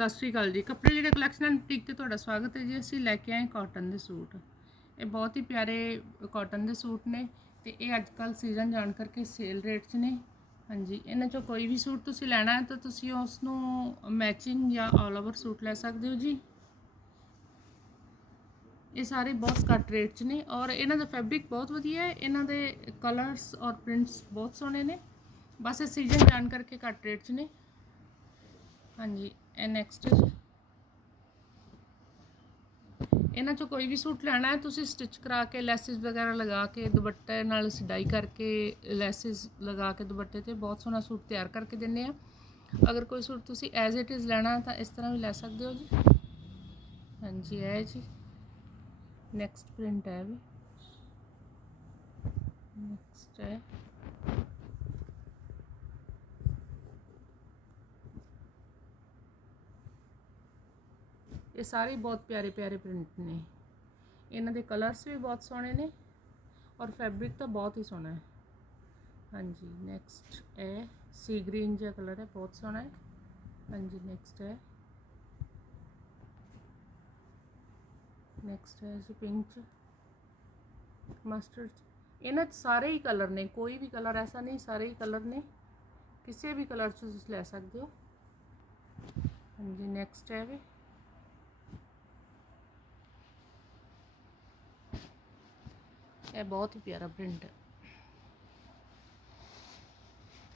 ਸਤਿ ਸ਼੍ਰੀ ਅਕਾਲ ਜੀ। ਕੱਪੜੇ ਜਿਹੜੇ ਕਲੈਕਸ਼ਨ ਐਂਡ ਬੁਟੀਕ ਤੇ ਤੁਹਾਡਾ ਸਵਾਗਤ ਹੈ ਜੀ। ਅਸੀਂ ਲੈ ਕੇ ਆਏ ਕਾਟਨ ਦੇ ਸੂਟ। ਇਹ ਬਹੁਤ ਹੀ ਪਿਆਰੇ ਕਾਟਨ ਦੇ ਸੂਟ ਨੇ ਤੇ ਇਹ ਅੱਜ ਕੱਲ ਸੀਜ਼ਨ ਜਾਣ ਕਰਕੇ ਸੇਲ ਰੇਟ 'ਚ ਨੇ। ਹਾਂਜੀ, ਇਹਨਾਂ ਚੋਂ ਕੋਈ ਵੀ ਸੂਟ ਤੁਸੀਂ ਲੈਣਾ ਹੈ ਤਾਂ ਤੁਸੀਂ ਉਸ ਨੂੰ ਮੈਚਿੰਗ ਜਾਂ ਆਲ ਓਵਰ ਸੂਟ ਲੈ ਸਕਦੇ ਹੋ ਜੀ। ਇਹ ਸਾਰੇ ਬਹੁਤ ਘੱਟ ਰੇਟ 'ਚ ਨੇ ਔਰ ਇਹਨਾਂ ਦਾ ਫੈਬਰਿਕ ਬਹੁਤ ਵਧੀਆ ਹੈ। ਇਹਨਾਂ ਦੇ ਕਲਰਸ ਔਰ ਪ੍ਰਿੰਟਸ ਬਹੁਤ ਸੋਹਣੇ ਨੇ। ਬਸ ਇਹ ਸੀਜ਼ਨ ਜਾਣ ਕਰਕੇ ਘੱਟ ਰੇਟ 'ਚ ਨੇ। ਹਾਂਜੀ, ਇਹ ਨੈਕਸਟ ਇਹਨਾਂ ਚੋਂ ਕੋਈ ਵੀ ਸੂਟ ਲੈਣਾ ਹੈ, ਤੁਸੀਂ ਸਟਿਚ ਕਰਾ ਕੇ, ਲੈਸਿਸ ਵਗੈਰਾ ਲਗਾ ਕੇ, ਦੁਪੱਟੇ ਨਾਲ ਸਿਲਾਈ ਕਰਕੇ, ਲੈਸਿਸ ਲਗਾ ਕੇ, ਦੁਪੱਟੇ ਤੇ ਬਹੁਤ ਸੋਹਣਾ ਸੂਟ ਤਿਆਰ ਕਰਕੇ ਦਿੰਨੇ ਆ ਅਗਰ ਕੋਈ ਸੂਟ ਤੁਸੀਂ ਐਜ਼ ਇਟ ਇਜ਼ ਲੈਣਾ ਤਾਂ ਇਸ ਤਰ੍ਹਾਂ ਵੀ ਲੈ ਸਕਦੇ ਹੋ ਜੀ। ਹਾਂਜੀ, ਇਹ ਹੈ ਜੀ। ਨੈਕਸਟ ਪ੍ਰਿੰਟ ਹੈ ਵੀ। ਨੈਕਸਟ ਹੈ। ਇਹ ਸਾਰੇ ਬਹੁਤ ਪਿਆਰੇ ਪਿਆਰੇ ਪ੍ਰਿੰਟ ਨੇ। ਇਹਨਾਂ ਦੇ ਕਲਰਸ ਵੀ ਬਹੁਤ ਸੋਹਣੇ ਨੇ ਔਰ ਫੈਬਰਿਕ ਤਾਂ ਬਹੁਤ ਹੀ ਸੋਹਣਾ ਹੈ। ਹਾਂਜੀ ਨੈਕਸਟ ਹੈ ਸੀ ਗ੍ਰੀਨ ਜਿਹਾ ਕਲਰ ਹੈ, ਬਹੁਤ ਸੋਹਣਾ ਹੈ। ਹਾਂਜੀ ਨੈਕਸਟ ਹੈ ਨੈਕਸਟ ਹੈ ਜੀ ਪਿੰਕ ਮਸਟਰਡ ਇਹਨਾਂ 'ਚ ਸਾਰੇ ਹੀ ਕਲਰ ਨੇ, ਕੋਈ ਵੀ ਕਲਰ ਐਸਾ ਨਹੀਂ, ਸਾਰੇ ਹੀ ਕਲਰ ਨੇ। ਕਿਸੇ ਵੀ ਕਲਰ 'ਚ ਤੁਸੀਂ ਲੈ ਸਕਦੇ ਹੋ। ਹਾਂਜੀ ਨੈਕਸਟ ਹੈ ਵੀ। ਇਹ ਬਹੁਤ ਹੀ ਪਿਆਰਾ ਪ੍ਰਿੰਟ ਹੈ।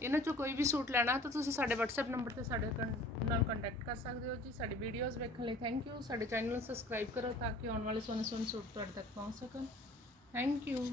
ਇਹਨਾਂ ਚੋਂ ਕੋਈ ਵੀ ਸੂਟ ਲੈਣਾ ਤਾਂ ਤੁਸੀਂ ਸਾਡੇ WhatsApp ਨੰਬਰ ਤੇ ਸਾਡੇ ਕਨ- ਨਾਲ ਕੰਟੈਕਟ ਕਰ ਸਕਦੇ ਹੋ ਜੀ। ਸਾਡੀ ਵੀਡੀਓਜ਼ ਵੇਖਣ ਲਈ ਥੈਂਕ ਯੂ ਸਾਡੇ ਚੈਨਲ ਨੂੰ ਸਬਸਕ੍ਰਾਈਬ ਕਰੋ ਤਾਂ ਕਿ ਆਉਣ ਵਾਲੇ ਸੋਹਣੇ ਸੋਹਣੇ ਸੂਟ ਤੁਹਾਡੇ ਤੱਕ ਪਹੁੰਚ ਸਕਣ। Thank you